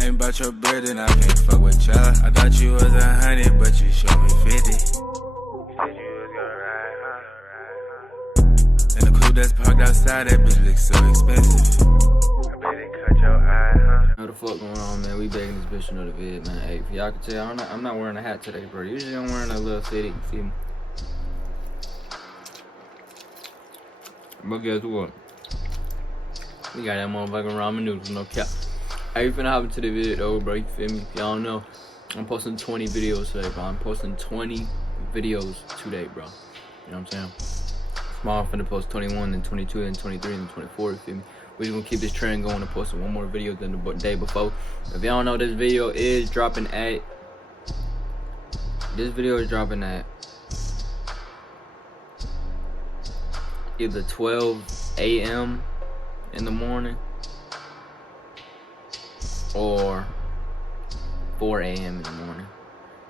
Ain't about your bread and I can't fuck with ya. I thought you was 100, but you showed me 50. You said you was gonna ride, huh? And the coupe that's parked outside, that bitch looks so expensive. I bet it cut your eye, huh? What the fuck going on, man? We begging this bitch another vid, man. Hey, if y'all can tell, I'm not wearing a hat today, bro. Usually I'm wearing a little fitted, you feel me? But guess what? We got that motherfucking ramen noodles, no cap. Hey, we finna hop into the video, though, bro. You feel me? If y'all don't know, I'm posting 20 videos today, bro. I'm posting 20 videos today, bro. You know what I'm saying? Tomorrow I'm finna post 21, then 22, then 23, then 24, you feel me? We're just gonna keep this trend going and posting one more video than the day before. If y'all don't know, this video is dropping at... either 12 a.m. in the morning or 4 a.m. in the morning,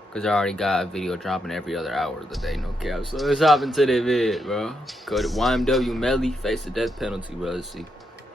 because I already got a video dropping every other hour of the day, no cap. So let's hop into the vid, bro. Go to YNW Melly face the death penalty, bro. Let's see.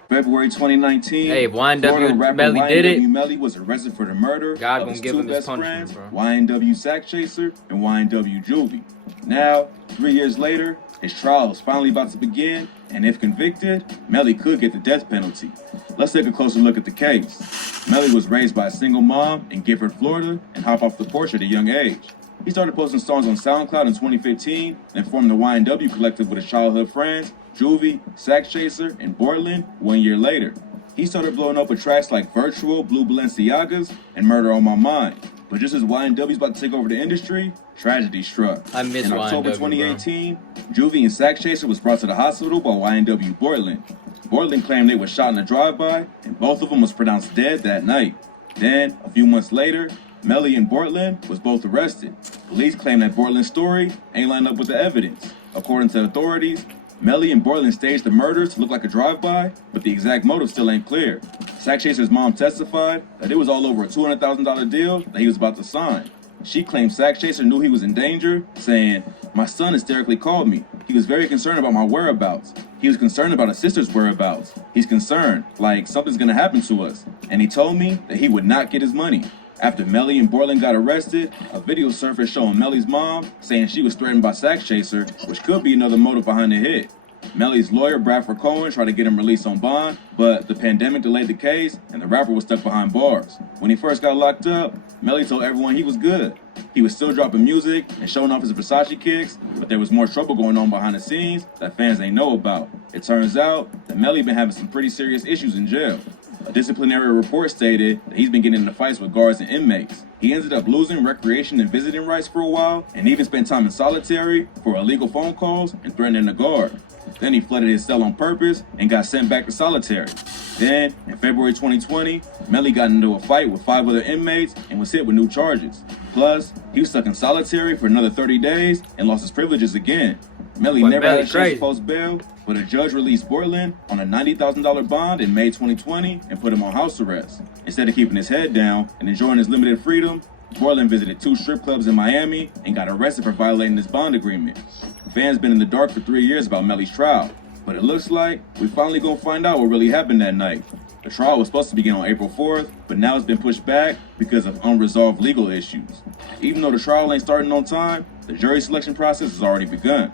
February 2019. Hey, if YNW Melly did it, Melly was arrested for the murder God of gonna his give two him his best punishment, friends, bro. YNW Sack Chaser and YNW Juvie. Now, 3 years later, his trial is finally about to begin, and if convicted, Melly could get the death penalty. Let's take a closer look at the case. Melly was raised by a single mom in Gifford, Florida, and hopped off the porch at a young age. He started posting songs on SoundCloud in 2015, and formed the YNW collective with his childhood friends, Juvie, Sack Chaser, and Bortland 1 year later. He started blowing up with tracks like Virtual, Blue Balenciagas, and Murder on My Mind. But just as YNW's about to take over the industry, tragedy struck. I miss In October YNW, 2018, Juvie and Sack Chaser was brought to the hospital by YNW Bortland. Bortland claimed they were shot in a drive-by, and both of them was pronounced dead that night. Then, a few months later, Melly and Bortland was both arrested. Police claim that Bortland's story ain't lined up with the evidence. According to authorities, Melly and Bortland staged the murders to look like a drive-by, but the exact motive still ain't clear. Sack Chaser's mom testified that it was all over a $200,000 deal that he was about to sign. She claimed Sack Chaser knew he was in danger, saying, "My son hysterically called me. He was very concerned about my whereabouts. He was concerned about his sister's whereabouts. He's concerned, like something's gonna happen to us. And he told me that he would not get his money." After Melly and Bortland got arrested, a video surfaced showing Melly's mom saying she was threatened by Sack Chaser, which could be another motive behind the hit. Melly's lawyer, Bradford Cohen, tried to get him released on bond, but the pandemic delayed the case, and the rapper was stuck behind bars. When he first got locked up, Melly told everyone he was good. He was still dropping music and showing off his Versace kicks, but there was more trouble going on behind the scenes that fans ain't know about. It turns out that Melly been having some pretty serious issues in jail. A disciplinary report stated that he's been getting into fights with guards and inmates. He ended up losing recreation and visiting rights for a while, and even spent time in solitary for illegal phone calls and threatening a guard. Then he flooded his cell on purpose and got sent back to solitary. Then, in February 2020, Melly got into a fight with 5 other inmates and was hit with new charges. Plus, he was stuck in solitary for another 30 days and lost his privileges again. Melly never had a chance to post bail, but a judge released Bortland on a $90,000 bond in May 2020 and put him on house arrest. Instead of keeping his head down and enjoying his limited freedom, Bortland visited 2 strip clubs in Miami and got arrested for violating his bond agreement. Fans been in the dark for 3 years about Melly's trial, but it looks like we finally gonna find out what really happened that night. The trial was supposed to begin on April 4th, but now it's been pushed back because of unresolved legal issues. Even though the trial ain't starting on time, the jury selection process has already begun.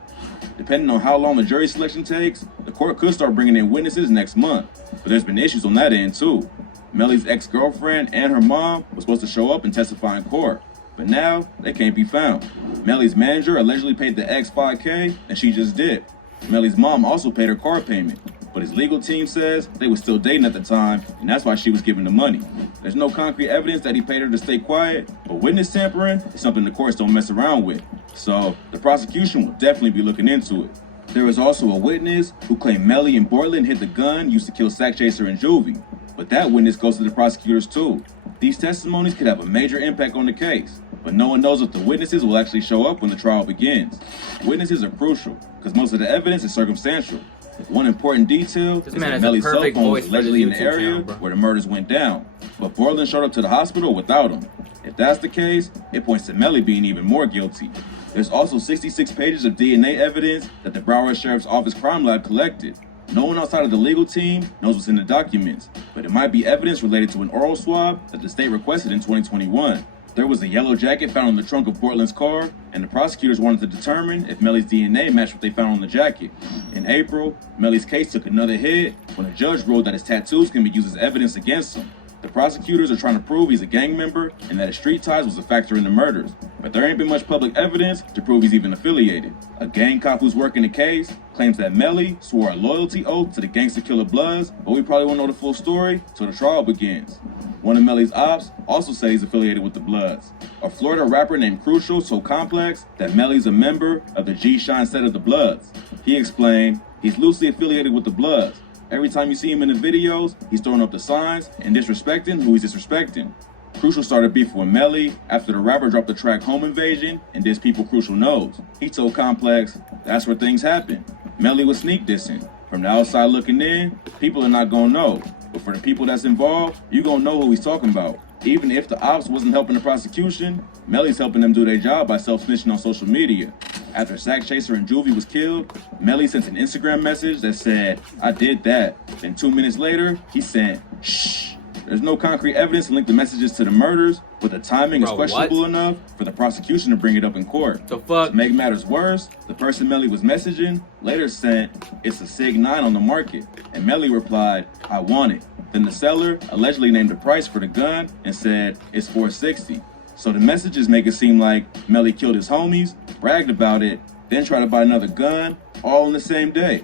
Depending on how long the jury selection takes, the court could start bringing in witnesses next month, but there's been issues on that end too. Melly's ex-girlfriend and her mom were supposed to show up and testify in court, but now they can't be found. Melly's manager allegedly paid the ex $5K, and she just did. Melly's mom also paid her car payment, but his legal team says they were still dating at the time, and that's why she was giving the money. There's no concrete evidence that he paid her to stay quiet, but witness tampering is something the courts don't mess around with, so the prosecution will definitely be looking into it. There is also a witness who claimed Melly and Bortland hid the gun used to kill Sack Chaser and Juvie, but that witness goes to the prosecutors too. These testimonies could have a major impact on the case, but no one knows if the witnesses will actually show up when the trial begins. Witnesses are crucial, because most of the evidence is circumstantial. One important detail is that Melly's cell phone was allegedly in the area where the murders went down, but Bortland showed up to the hospital without him. If that's the case, it points to Melly being even more guilty. There's also 66 pages of DNA evidence that the Broward Sheriff's Office Crime Lab collected. No one outside of the legal team knows what's in the documents, but it might be evidence related to an oral swab that the state requested in 2021. There was a yellow jacket found in the trunk of Portland's car, and the prosecutors wanted to determine if Melly's DNA matched what they found on the jacket. In April, Melly's case took another hit when a judge ruled that his tattoos can be used as evidence against him. The prosecutors are trying to prove he's a gang member and that his street ties was a factor in the murders, but there ain't been much public evidence to prove he's even affiliated. A gang cop who's working the case claims that Melly swore a loyalty oath to the Gangsta Killer Bloods, but we probably won't know the full story till the trial begins. One of Melly's ops also said he's affiliated with the Bloods. A Florida rapper named Crucial told Complex that Melly's a member of the G-Shine set of the Bloods. He explained he's loosely affiliated with the Bloods. Every time you see him in the videos, he's throwing up the signs and disrespecting who he's disrespecting. Crucial started beef with Melly after the rapper dropped the track Home Invasion and dissed people Crucial knows. He told Complex that's where things happen. Melly was sneak dissing. From the outside looking in, people are not gonna know. But for the people that's involved, you gonna know who he's talking about. Even if the ops wasn't helping the prosecution, Melly's helping them do their job by self-snitching on social media. After Sack Chaser and Juvie was killed, Melly sent an Instagram message that said, "I did that." Then 2 minutes later, he sent, "Shh." There's no concrete evidence to link the messages to the murders, but the timing is questionable enough for the prosecution to bring it up in court. The fuck? To make matters worse, the person Melly was messaging later sent, "It's a Sig 9 on the market," and Melly replied, "I want it." Then the seller allegedly named a price for the gun and said, "It's $460. So the messages make it seem like Melly killed his homies, bragged about it, then tried to buy another gun, all in the same day.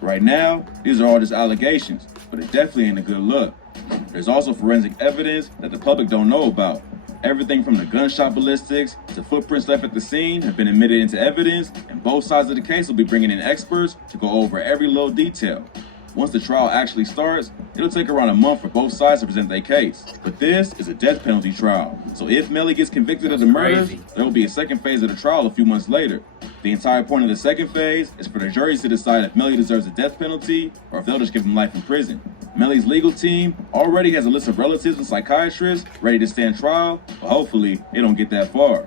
Right now, these are all just allegations, but it definitely ain't a good look. There's also forensic evidence that the public don't know about. Everything from the gunshot ballistics to footprints left at the scene have been admitted into evidence, and both sides of the case will be bringing in experts to go over every little detail. Once the trial actually starts, it'll take around a month for both sides to present their case. But this is a death penalty trial, so if Melly gets convicted of the murders, there will be a second phase of the trial a few months later. The entire point of the second phase is for the jury to decide if Melly deserves a death penalty or if they'll just give him life in prison. Melly's legal team already has a list of relatives and psychiatrists ready to stand trial, but hopefully it don't get that far.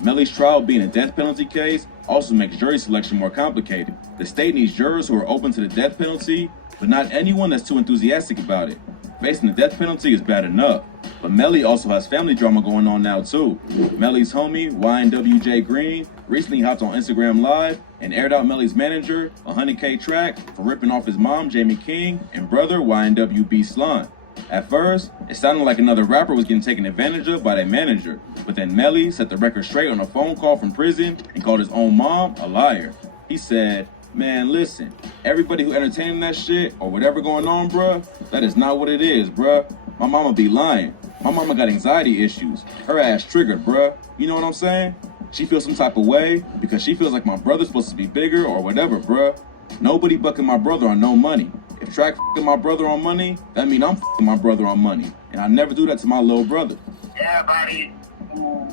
Melly's trial being a death penalty case also makes jury selection more complicated. The state needs jurors who are open to the death penalty, but not anyone that's too enthusiastic about it. Facing the death penalty is bad enough, but Melly also has family drama going on now too. Melly's homie, YNW Green, recently hopped on Instagram Live and aired out Melly's manager, a 100K track, for ripping off his mom, Jamie King, and brother, YNW Slime. At first, it sounded like another rapper was getting taken advantage of by their manager, but then Melly set the record straight on a phone call from prison and called his own mom a liar. He said, "Man, listen, everybody who entertaining that shit or whatever going on, bruh, that is not what it is, bruh. My mama be lying. My mama got anxiety issues. Her ass triggered, bruh. You know what I'm saying? She feels some type of way because she feels like my brother's supposed to be bigger or whatever, bruh. Nobody bucking my brother on no money. If Track f***ing my brother on money, that mean I'm f***ing my brother on money. And I never do that to my little brother." Everybody who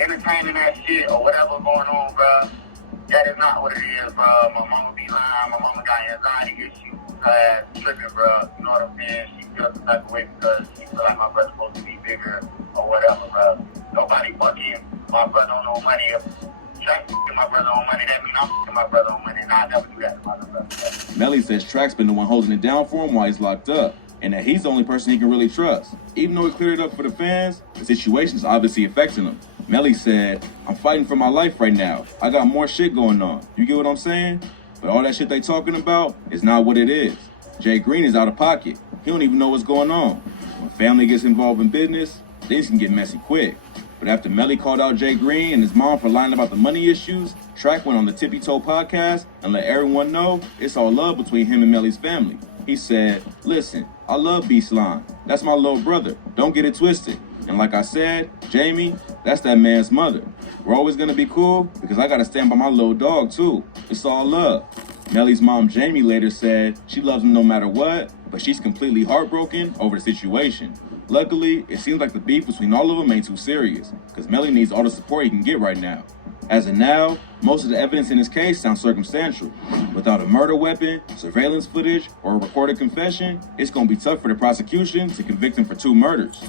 entertaining that shit or whatever going on, bruh, that is not what it is, bruh. My mama be lying. My mama got anxiety issues. Her ass tripping, bruh. You know what I'm saying? She feels some type of way because she feel like my brother's supposed to be bigger or whatever, bruh. Nobody fucking my brother on no money. If Track f***ing my brother on money, that mean I'm f***ing my brother on money. And I'll never do that to my other brother. Melly says Track's been the one holding it down for him while he's locked up, and that he's the only person he can really trust. Even though he cleared it up for the fans, the situation's obviously affecting him. Melly said, "I'm fighting for my life right now. I got more shit going on." You get what I'm saying? But all that shit they talking about is not what it is. Jay Green is out of pocket. He don't even know what's going on. When family gets involved in business, things can get messy quick. But after Melly called out Jay Green and his mom for lying about the money issues, Track went on the Tippy Toe podcast and let everyone know it's all love between him and Melly's family. He said, "Listen, I love B-Slime. That's my little brother. Don't get it twisted. And like I said, Jamie, that's that man's mother. We're always gonna be cool because I gotta stand by my little dog too. It's all love." Melly's mom, Jamie, later said she loves him no matter what, but she's completely heartbroken over the situation. Luckily, it seems like the beef between all of them ain't too serious, because Melly needs all the support he can get right now. As of now, most of the evidence in this case sounds circumstantial. Without a murder weapon, surveillance footage, or a recorded confession, it's gonna be tough for the prosecution to convict him for 2 murders.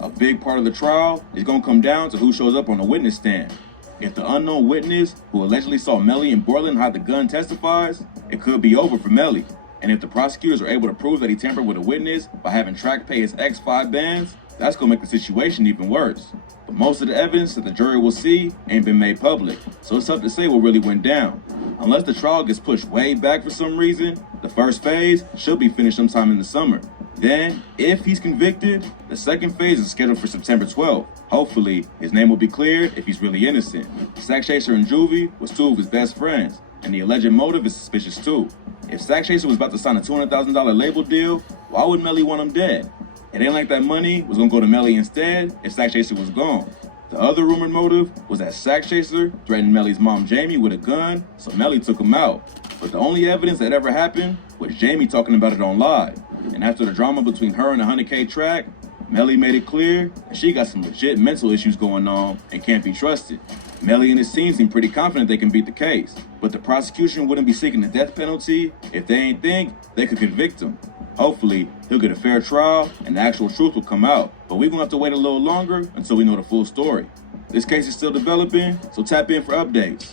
A big part of the trial is gonna come down to who shows up on the witness stand. If the unknown witness who allegedly saw Melly and Borland hide the gun testifies, it could be over for Melly. And if the prosecutors are able to prove that he tampered with a witness by having Track pay his ex 5 bands, that's gonna make the situation even worse. But most of the evidence that the jury will see ain't been made public, so it's tough to say what really went down. Unless the trial gets pushed way back for some reason, the first phase should be finished sometime in the summer. Then, if he's convicted, the second phase is scheduled for September 12th. Hopefully, his name will be cleared if he's really innocent. Sack Chaser and Juvie was 2 of his best friends, and the alleged motive is suspicious too. If Sack Chaser was about to sign a $200,000 label deal, why would Melly want him dead? It ain't like that money was gonna go to Melly instead if Sack Chaser was gone. The other rumored motive was that Sack Chaser threatened Melly's mom Jamie with a gun, so Melly took him out. But the only evidence that ever happened was Jamie talking about it on live. And after the drama between her and the 100K Track, Melly made it clear that she got some legit mental issues going on and can't be trusted. Melly and his team seem pretty confident they can beat the case, but the prosecution wouldn't be seeking the death penalty if they ain't think they could convict him. Hopefully, he'll get a fair trial and the actual truth will come out, but we're gonna have to wait a little longer until we know the full story. This case is still developing, so tap in for updates.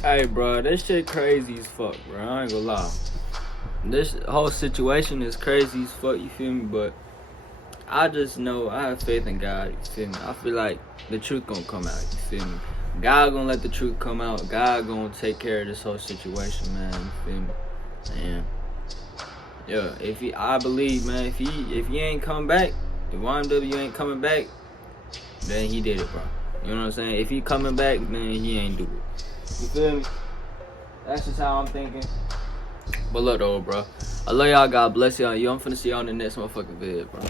Hey, bro, this shit crazy as fuck, bro. I ain't gonna lie. This whole situation is crazy as fuck, you feel me? But I just know, I have faith in God, you feel me? I feel like the truth gonna come out, you feel me? God gonna let the truth come out. God gonna take care of this whole situation, man, you feel me? And yeah, I believe, man, if he ain't coming back, if YNW ain't coming back, then he did it, bro. You know what I'm saying? If he coming back, then he ain't do it. You feel me? That's just how I'm thinking. But look though, bro, I love y'all. God bless y'all. I'm finna see y'all in the next motherfucking vid, bro.